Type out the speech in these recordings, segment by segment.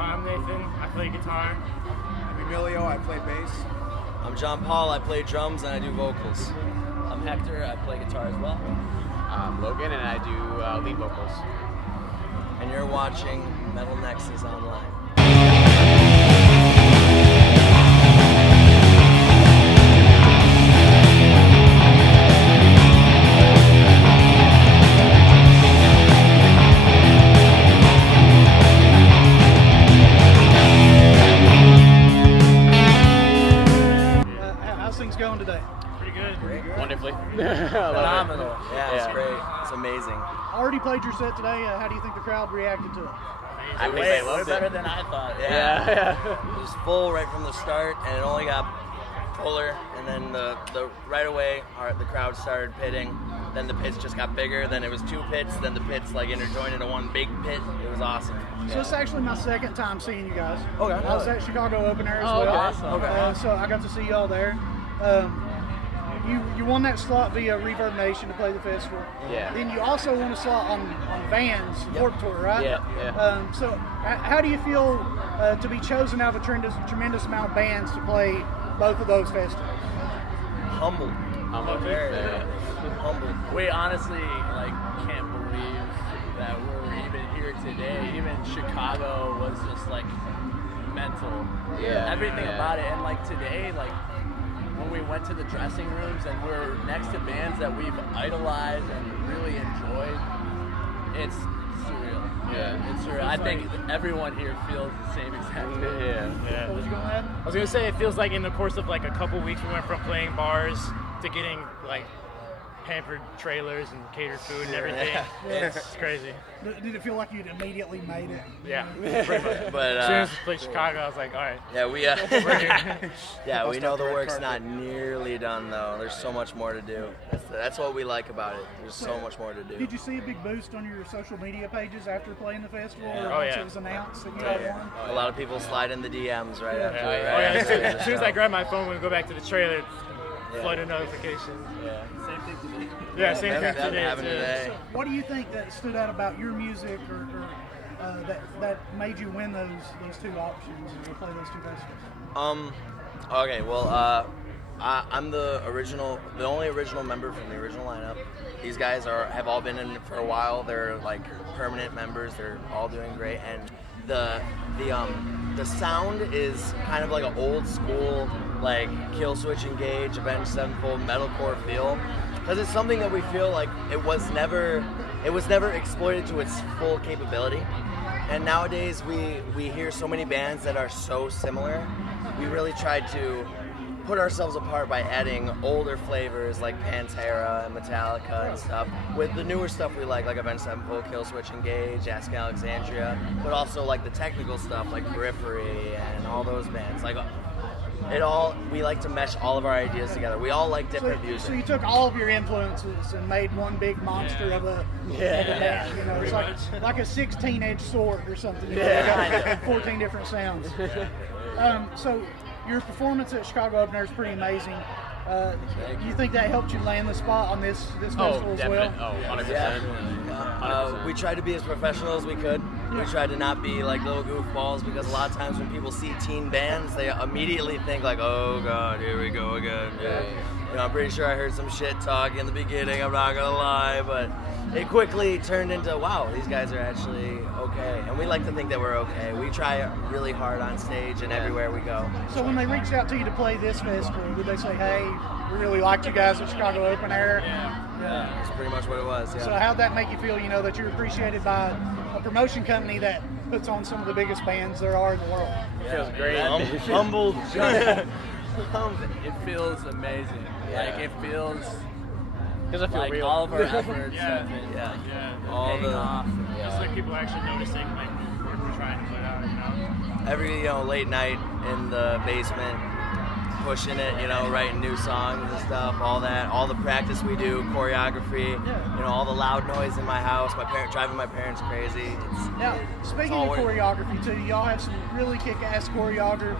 I'm Nathan. I play guitar. I'm Emilio. I play bass. I'm John Paul. I play drums and I do vocals. I'm Hector. I play guitar as well. I'm Logan, and I do lead vocals. And you're watching Metal Nexus Online. How's things going today? Pretty good. Wonderfully. Phenomenal. Yeah, it's great. It's amazing. Already played your set today. How do you think the crowd reacted to it? I think Way they loved better it. than I thought. Yeah. It was full right from the start, and it only got fuller. And then the right away, the crowd started pitting. Then the pits just got bigger. Then it was 2 pits. Then the pits like interjoined into one big pit. It was awesome. So it's actually my second time seeing you guys. Okay. I was at Chicago Open Air as Oh, well. awesome. Okay. So I got to see y'all there. You won that slot via Reverb Nation to play the festival. Yeah. Then you also won a slot on Vans Warped Tour, right? Yeah. So how do you feel to be chosen out of a tremendous amount of bands to play both of those festivals? Humbled. Very. Humbled. We honestly can't believe that we're even here today. Even Chicago was just mental. Yeah. Everything Yeah. about it, and today, when we went to the dressing rooms and we're next to bands that we've idolized and really enjoyed, it's surreal. Yeah. It's surreal. I think everyone here feels the same exact thing. Yeah. What was you going to add? I was gonna say it feels like in the course of a couple weeks we went from playing bars to getting pampered trailers and catered food and everything. It's crazy. Did it feel like you'd immediately made it? Yeah, pretty much. But As soon as we played Chicago, I was like, all right. yeah, we We're here. yeah, we know the work's not nearly done though. There's so much more to do. That's what we like about it. There's so much more to do. Did you see a big boost on your social media pages after playing the festival? Or Oh, once yeah. it was announced that you had won? A lot of people slide in the DMs right after. Yeah, Right as soon, after as soon as I grab my phone, when we go back to the trailer, Yeah. flood of notifications. Yeah. Same thing to me. Yeah, same thing That today. happened too. today. What do you think that stood out about your music or that made you win those 2 options and play those 2 festivals? Okay, well, I'm the only original member from the original lineup. These guys have all been in it for a while. They're permanent members. They're all doing great, and the sound is kind of like an old school Kill Switch Engage, Avenged Sevenfold metalcore feel, because it's something that we feel like it was never exploited to its full capability. And nowadays we hear so many bands that are so similar. We really tried to put ourselves apart by adding older flavors like Pantera and Metallica and stuff with the newer stuff we like Avenged Sevenfold, Kill Switch Engage, Ask Alexandria, but also the technical stuff like Periphery and all those bands. We like to mesh all of our ideas together. We all like different So music. you took all of your influences and made one big monster of a band. You know, it's like a 16-edged sword or something. You got 14 different sounds. So your performance at Chicago Open Air is pretty amazing. Do you think that helped you land the spot on this festival as well? Definitely. Oh, 100%. We tried to be as professional as we could. We tried to not be little goofballs, because a lot of times when people see teen bands, they immediately think oh god, here we go again. Yeah. I'm pretty sure I heard some shit talk in the beginning, I'm not gonna lie, but it quickly turned into, wow, these guys are actually okay. And we like to think that we're okay. We try really hard on stage and everywhere we go. So when they reached out to you to play this festival, did they say, hey, we really liked you guys at Chicago Open Air? Yeah, that's pretty much what it was, yeah. So how'd that make you feel, that you're appreciated by a promotion company that puts on some of the biggest bands there are in the world? It feels great. Humbled. It feels amazing. Yeah. It feels Doesn't feel real. all of our efforts have been All paying the off. Just people actually noticing what we're trying to put out, every late night in the basement, pushing it, writing new songs and stuff, all the practice we do, choreography, all the loud noise in my house, driving my parents crazy. Now, speaking of choreography too, y'all have some really kick-ass choreographed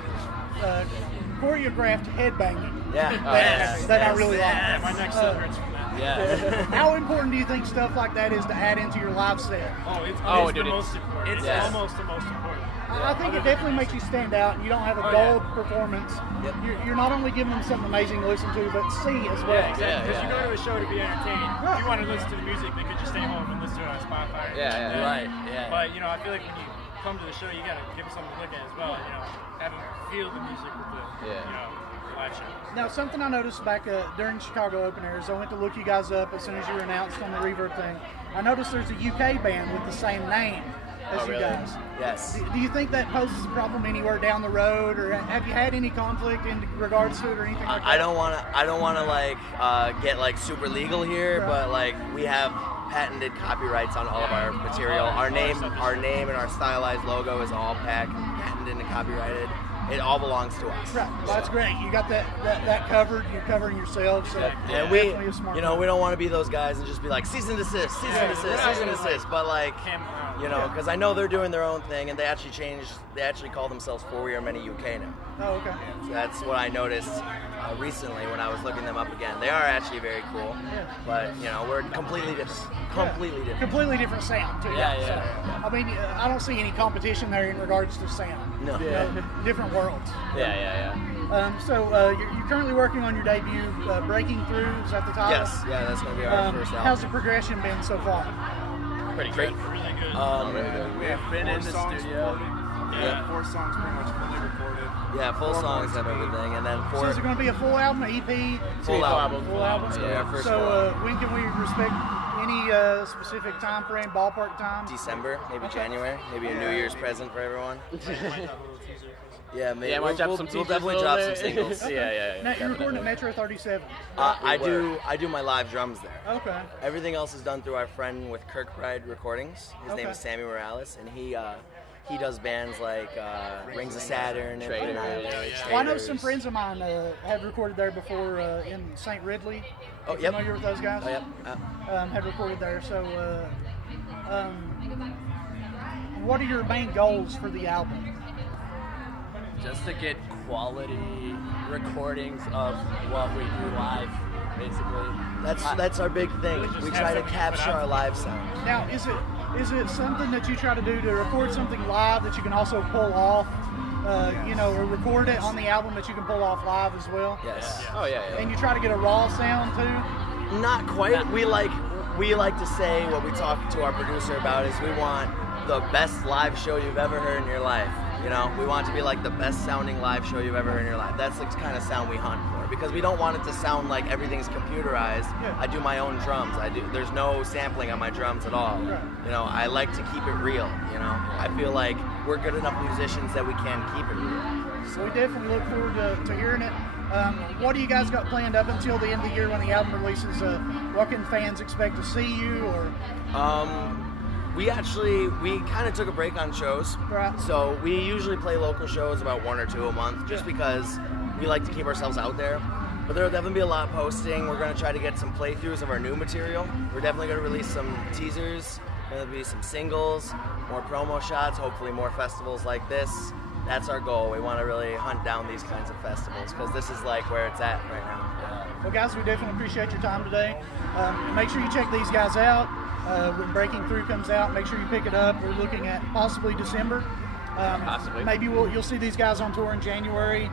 headbanging. That I really like. My neck still hurts from that. Yeah. How important do you think stuff like that is to add into your live set? It's dude, the most important. It's almost the most important. I think it definitely makes you stand out, and you don't have a dull performance. Yep. You're not only giving them something amazing to listen to, but see as well. Yeah, exactly. Because you go to a show to be entertained. If you want to listen to the music, they could just stay home and listen to it on Spotify. Right. Yeah. But I feel like when you come to the show, you gotta give them something to look at as well. Have them feel the music with the live show. Now, something I noticed back during the Chicago Open Air is I went to look you guys up as soon as you were announced on the Reverb thing. I noticed there's a UK band with the same name as you guys. Yes. Do you think that poses a problem anywhere down the road, or have you had any conflict in regards to it or anything like that? I don't want to like get like super legal here, but like we have patented copyrights on all of our material. Our name and our stylized logo is all patented and copyrighted. It all belongs to us. Right. Well, that's great. You got that covered. You're covering yourself. So and we, we don't want to be those guys and just be like cease and desist, cease and desist. But like, because I know they're doing their own thing, and they actually call themselves For We Are Many UK now. Oh, okay. So that's what I noticed recently when I was looking them up again. They are actually very cool, but we're completely different. Completely different sound too. Yeah. So, I mean, I don't see any competition there in regards to sound. No. Different worlds. Yeah. So you're currently working on your debut, Breaking Through. Is that the title? Yes. Yeah, that's going to be our first album. How's the progression been so far? Pretty great. Really good. Really good. We've been in the studio. Yeah, 4 songs pretty much fully recorded. Yeah, full songs have everything, and then So is it going to be a full album, an EP? full album. Full album. Yeah, first full So album. when can we respect any specific time frame, ballpark time? December, maybe January, maybe a New Year's present for everyone. Yeah, maybe. Yeah, might drop some we'll teasers definitely a little drop bit. some singles. Yeah. Now, you're recording at Metro 37. I do my live drums there. Okay. Everything else is done through our friend with Kirkbride Recordings. His name Okay. is Sammy Morales, and he does bands like Rings of Saturn and Traitors. Well, I know some friends of mine had recorded there before in St. Ridley. Oh, If yep. Familiar with those guys? Oh, yep. Had recorded there. So, what are your main goals for the album? Just to get quality recordings of what we do live, basically. That's our big thing. We try to capture our live sound. Now, is it something that you try to do to record something live that you can also pull off, or record it on the album that you can pull off live as well? Yes. Oh yeah. And you try to get a raw sound too? Not quite. We like to say what we talk to our producer about is we want the best live show you've ever heard in your life. We want it to be like the best sounding live show you've ever heard in your life. That's the kind of sound we hunt for, because we don't want it to sound like everything's computerized. Yeah. I do my own drums. There's no sampling on my drums at all. Right. I like to keep it real. I feel like we're good enough musicians that we can keep it real. So we definitely look forward to hearing it. What do you guys got planned up until the end of the year when the album releases? What can fans expect to see you? Or We kind of took a break on shows. Right. So we usually play local shows about 1 or 2 a month, just because we like to keep ourselves out there. But there'll definitely be a lot of posting. We're going to try to get some playthroughs of our new material. We're definitely going to release some teasers. There'll be some singles, more promo shots, hopefully more festivals like this. That's our goal. We want to really hunt down these kinds of festivals, because this is like where it's at right now. Well, guys, we definitely appreciate your time today. Make sure you check these guys out. When Breaking Through comes out, make sure you pick it up. We're looking at possibly December. Possibly. Maybe you'll see these guys on tour in January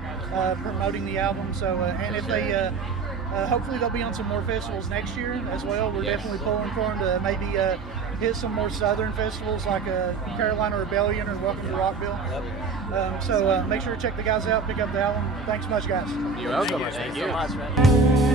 promoting the album. So, and if they, hopefully they'll be on some more festivals next year as well. We're definitely pulling for them to maybe hit some more southern festivals like Carolina Rebellion or Welcome to Rockville. Yep. So make sure to check the guys out, pick up the album. Thanks much, guys. You're welcome. Thank you Thank so you. much, man.